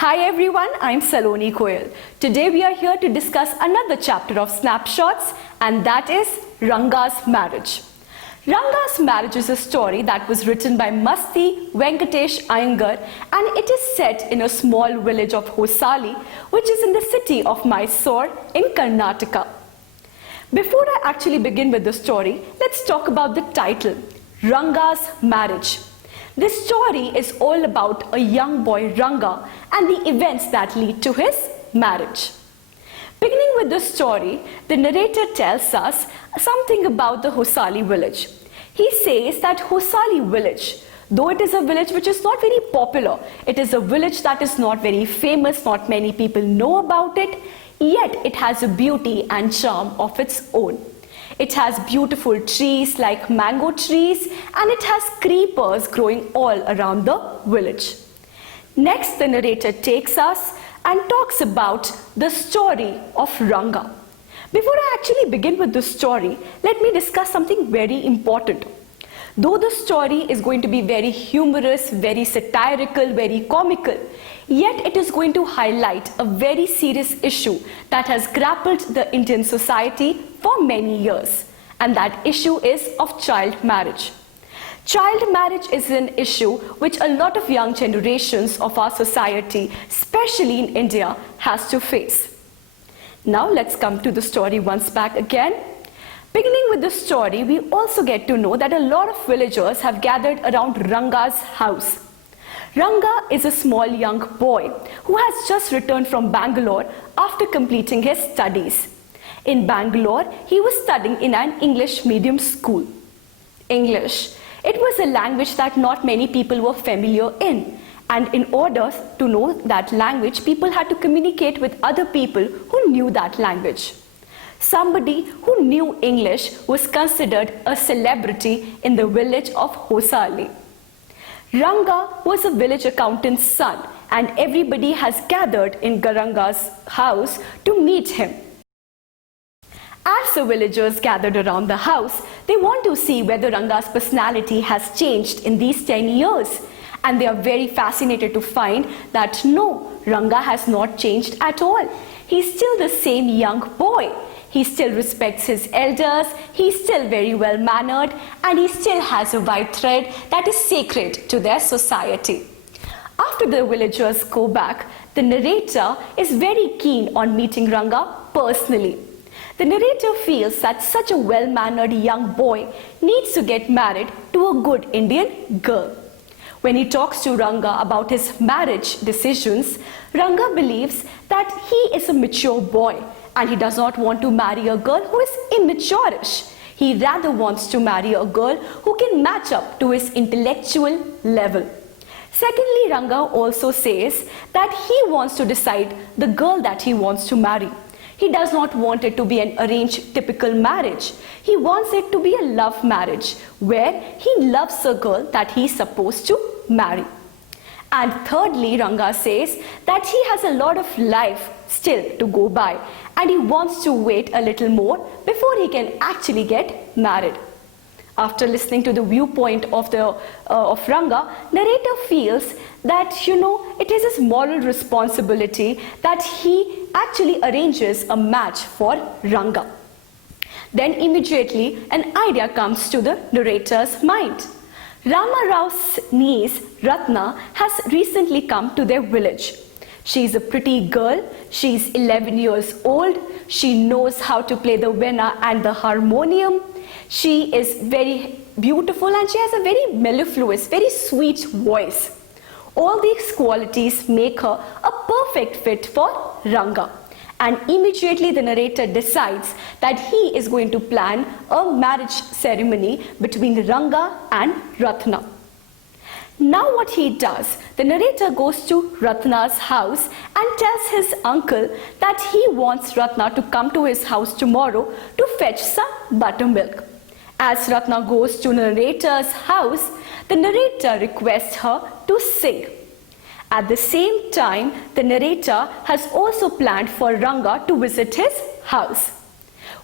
Hi everyone, I'm Saloni Koyal. Today we are here to discuss another chapter of Snapshots, and that is Ranga's marriage. Ranga's marriage is a story that was written by Masti Venkatesh Iyengar, and it is set in a small village of Hosali, which is in the city of Mysore in Karnataka. Before I actually begin with the story, let's talk about the title, Ranga's marriage. This story is all about a young boy Ranga and the events that lead to his marriage. Beginning with the story, the narrator tells us something about the Hosali village. He says that Hosali village, though it is a village which is not very popular, it is a village that is not very famous, not many people know about it, yet it has a beauty and charm of its own. It has beautiful trees like mango trees, and it has creepers growing all around the village. Next, the narrator takes us and talks about the story of Ranga. Before I actually begin with the story, let me discuss something very important. Though the story is going to be very humorous, very satirical, very comical, yet it is going to highlight a very serious issue that has grappled the Indian society for many years, and that issue is of child marriage. Child marriage is an issue which a lot of young generations of our society, especially in India, has to face. Now let's come to the story once back again. Beginning with the story, we also get to know that a lot of villagers have gathered around Ranga's house. Ranga is a small young boy who has just returned from Bangalore after completing his studies. In Bangalore, he was studying in an English medium school. English. It was a language that not many people were familiar in, and in order to know that language, people had to communicate with other people who knew that language. Somebody who knew English was considered a celebrity in the village of Hosali. Ranga was a village accountant's son, and everybody has gathered in Ranga's house to meet him. As the villagers gathered around the house, they want to see whether Ranga's personality has changed in these 10 years. And they are very fascinated to find that no, Ranga has not changed at all. He's still the same young boy. He still respects his elders, he's still very well mannered, and he still has a white thread that is sacred to their society. After the villagers go back, the narrator is very keen on meeting Ranga personally. The narrator feels that such a well-mannered young boy needs to get married to a good Indian girl. When he talks to Ranga about his marriage decisions, Ranga believes that he is a mature boy and he does not want to marry a girl who is immature-ish. He rather wants to marry a girl who can match up to his intellectual level. Secondly, Ranga also says that he wants to decide the girl that he wants to marry. He does not want it to be an arranged typical marriage. He wants it to be a love marriage where he loves a girl that he is supposed to marry. And thirdly, Ranga says that he has a lot of life still to go by and he wants to wait a little more before he can actually get married. After listening to the viewpoint of Ranga, narrator feels that, it is his moral responsibility that he actually arranges a match for Ranga. Then immediately an idea comes to the narrator's mind. Rama Rao's niece Ratna has recently come to their village. She is a pretty girl, she is 11 years old, she knows how to play the veena and the harmonium. She is very beautiful and she has a very mellifluous, very sweet voice. All these qualities make her a perfect fit for Ranga. And immediately the narrator decides that he is going to plan a marriage ceremony between Ranga and Ratna. Now what he does, the narrator goes to Ratna's house and tells his uncle that he wants Ratna to come to his house tomorrow to fetch some buttermilk. As Ratna goes to the narrator's house, the narrator requests her to sing. At the same time, the narrator has also planned for Ranga to visit his house.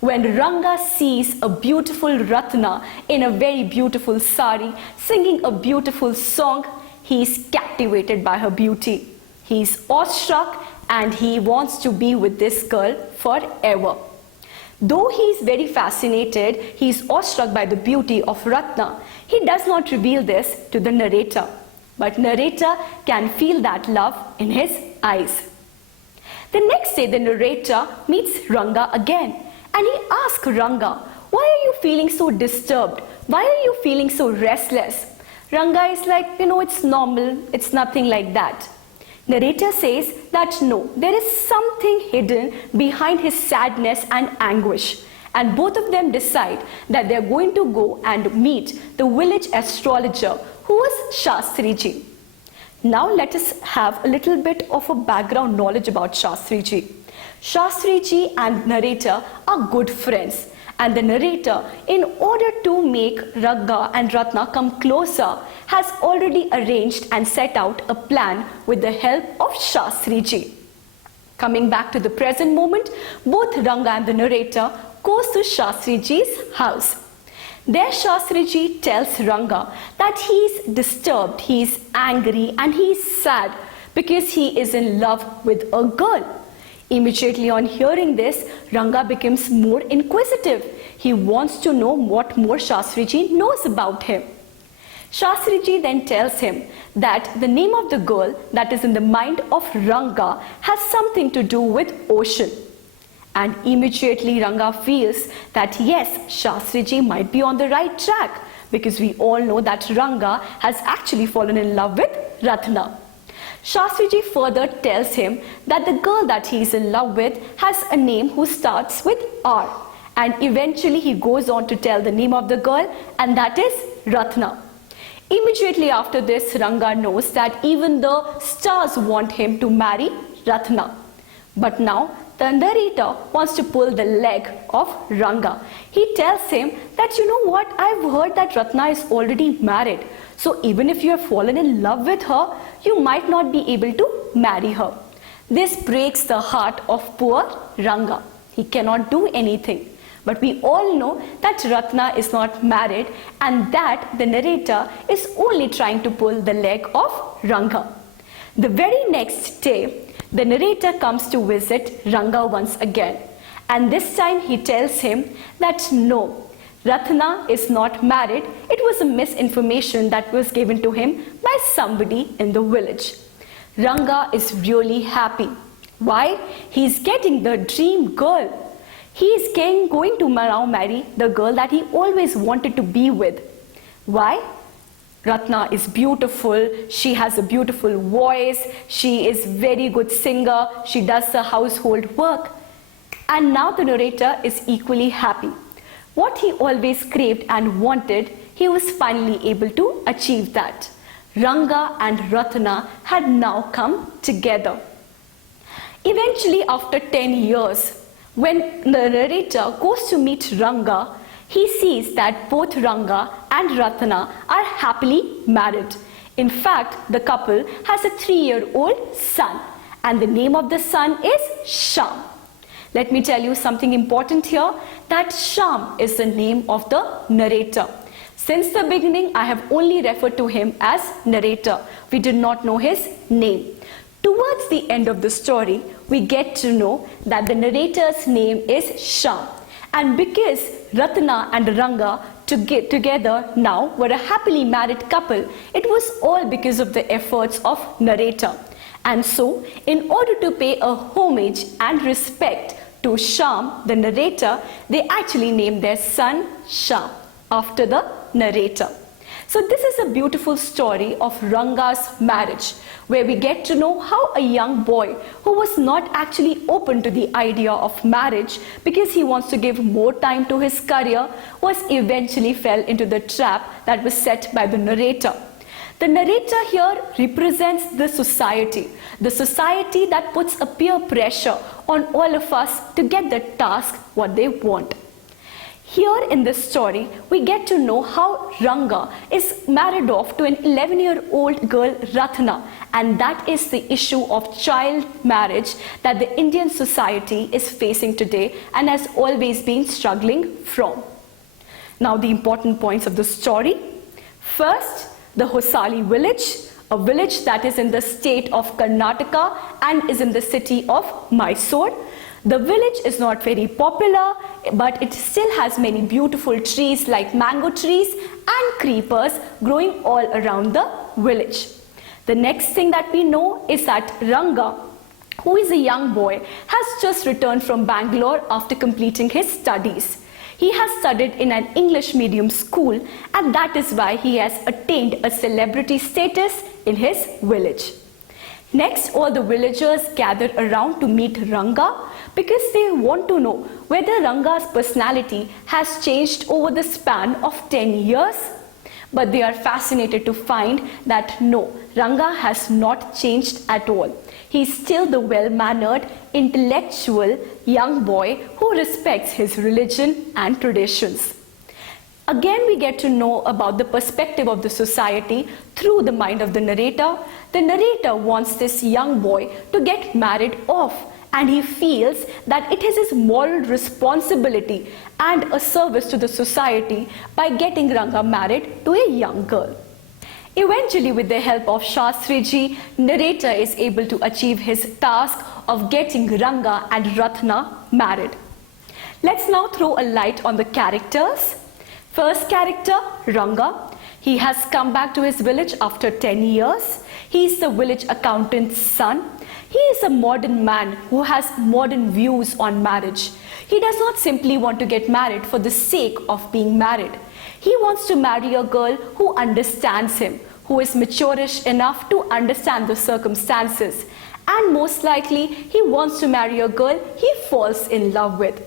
When Ranga sees a beautiful Ratna in a very beautiful sari singing a beautiful song, he is captivated by her beauty. He's awestruck and he wants to be with this girl forever. Though he is very fascinated, he is awestruck by the beauty of Ratna. He does not reveal this to the narrator, but narrator can feel that love in his eyes. The next day, the narrator meets Ranga again, and he asks Ranga, "Why are you feeling so disturbed? Why are you feeling so restless?" Ranga is like, it's normal, it's nothing like that. Narrator says that no, there is something hidden behind his sadness and anguish. And both of them decide that they are going to go and meet the village astrologer, who was Shastriji. Now let us have a little bit of a background knowledge about Shastriji. Shastriji and narrator are good friends. And the narrator, in order to make Ranga and Ratna come closer, has already arranged and set out a plan with the help of Shastriji. Coming back to the present moment, both Ranga and the narrator goes to Shastriji's house. There Shastriji tells Ranga that he is disturbed, he is angry and he is sad because he is in love with a girl. Immediately on hearing this, Ranga becomes more inquisitive. He wants to know what more Shastriji knows about him. Shastriji then tells him that the name of the girl that is in the mind of Ranga has something to do with ocean. And immediately Ranga feels that yes, Shastriji might be on the right track, because we all know that Ranga has actually fallen in love with Ratna. Shastriji further tells him that the girl that he is in love with has a name who starts with R. And eventually he goes on to tell the name of the girl, and that is Ratna. Immediately after this, Ranga knows that even the stars want him to marry Ratna. But now the narrator wants to pull the leg of Ranga. He tells him that, you know what, I've heard that Ratna is already married. So even if you have fallen in love with her, you might not be able to marry her. This breaks the heart of poor Ranga. He cannot do anything. But we all know that Ratna is not married and that the narrator is only trying to pull the leg of Ranga. The very next day, the narrator comes to visit Ranga once again. And this time he tells him that no, Ratna is not married. It was a misinformation that was given to him by somebody in the village. Ranga is really happy. Why? He's getting the dream girl. He is going to now marry the girl that he always wanted to be with. Why? Ratna is beautiful, she has a beautiful voice, she is very good singer, she does the household work. And now the narrator is equally happy. What he always craved and wanted, he was finally able to achieve that. Ranga and Ratna had now come together. Eventually, after 10 years, when the narrator goes to meet Ranga, he sees that both Ranga and Ratna are happily married. In fact, the couple has a 3-year-old son, and the name of the son is Shyam. Let me tell you something important here, that Shyam is the name of the narrator. Since the beginning, I have only referred to him as narrator. We did not know his name. Towards the end of the story, we get to know that the narrator's name is Shyam. And because Ratna and Ranga together now were a happily married couple, it was all because of the efforts of narrator. And so, in order to pay a homage and respect to Shyam, the narrator, they actually named their son Shyam after the narrator. So this is a beautiful story of Ranga's marriage, where we get to know how a young boy who was not actually open to the idea of marriage because he wants to give more time to his career, was eventually fell into the trap that was set by the narrator. The narrator here represents the society that puts a peer pressure on all of us to get the task what they want. Here in this story, we get to know how Ranga is married off to an 11-year-old girl Ratna, and that is the issue of child marriage that the Indian society is facing today and has always been struggling from. Now the important points of the story. First, the Hosali village, a village that is in the state of Karnataka and is in the city of Mysore. The village is not very popular, but it still has many beautiful trees like mango trees and creepers growing all around the village. The next thing that we know is that Ranga, who is a young boy, has just returned from Bangalore after completing his studies. He has studied in an English medium school, and that is why he has attained a celebrity status in his village. Next, all the villagers gather around to meet Ranga because they want to know whether Ranga's personality has changed over the span of 10 years. But they are fascinated to find that no, Ranga has not changed at all. He is still the well-mannered, intellectual young boy who respects his religion and traditions. Again, we get to know about the perspective of the society through the mind of the narrator. The narrator wants this young boy to get married off, and he feels that it is his moral responsibility and a service to the society by getting Ranga married to a young girl. Eventually, with the help of Shastriji, narrator is able to achieve his task of getting Ranga and Ratna married. Let's now throw a light on the characters. First character, Ranga. He has come back to his village after 10 years. He is the village accountant's son. He is a modern man who has modern views on marriage. He does not simply want to get married for the sake of being married. He wants to marry a girl who understands him, who is mature-ish enough to understand the circumstances. And most likely, he wants to marry a girl he falls in love with.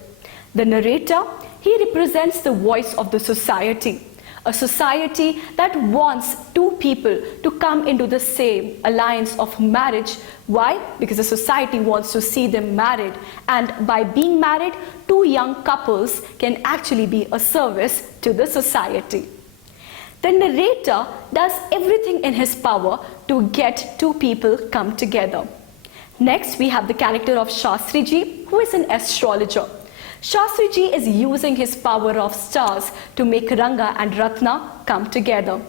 The narrator, he represents the voice of the society. A society that wants two people to come into the same alliance of marriage. Why? Because the society wants to see them married, and by being married, two young couples can actually be a service to the society. The narrator does everything in his power to get two people come together. Next, we have the character of Shastriji, who is an astrologer. Shastriji is using his power of stars to make Ranga and Ratna come together.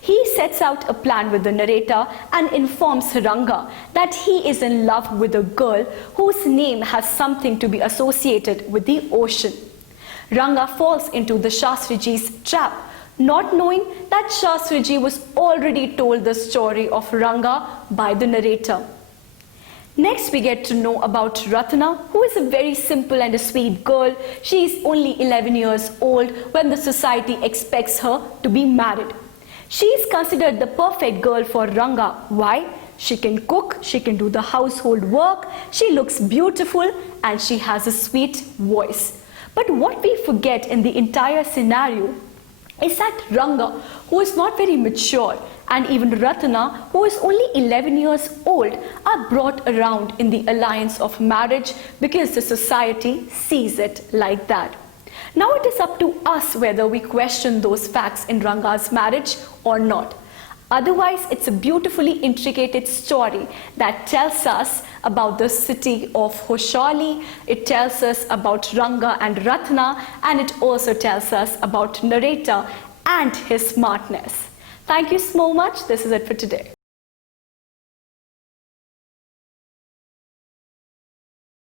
He sets out a plan with the narrator and informs Ranga that he is in love with a girl whose name has something to be associated with the ocean. Ranga falls into the Shastriji's trap, not knowing that Shastriji was already told the story of Ranga by the narrator. Next, we get to know about Ratna, who is a very simple and a sweet girl. She is only 11 years old when the society expects her to be married. She is considered the perfect girl for Ranga. Why? She can cook, she can do the household work, she looks beautiful, and she has a sweet voice. But what we forget in the entire scenario is that Ranga, who is not very mature, and even Ratna, who is only 11 years old, are brought around in the alliance of marriage because the society sees it like that. Now it is up to us whether we question those facts in Ranga's marriage or not. Otherwise, it's a beautifully intricate story that tells us about the city of Khoshali, it tells us about Ranga and Ratna, and it also tells us about narrator and his smartness. Thank you so much. This is it for today.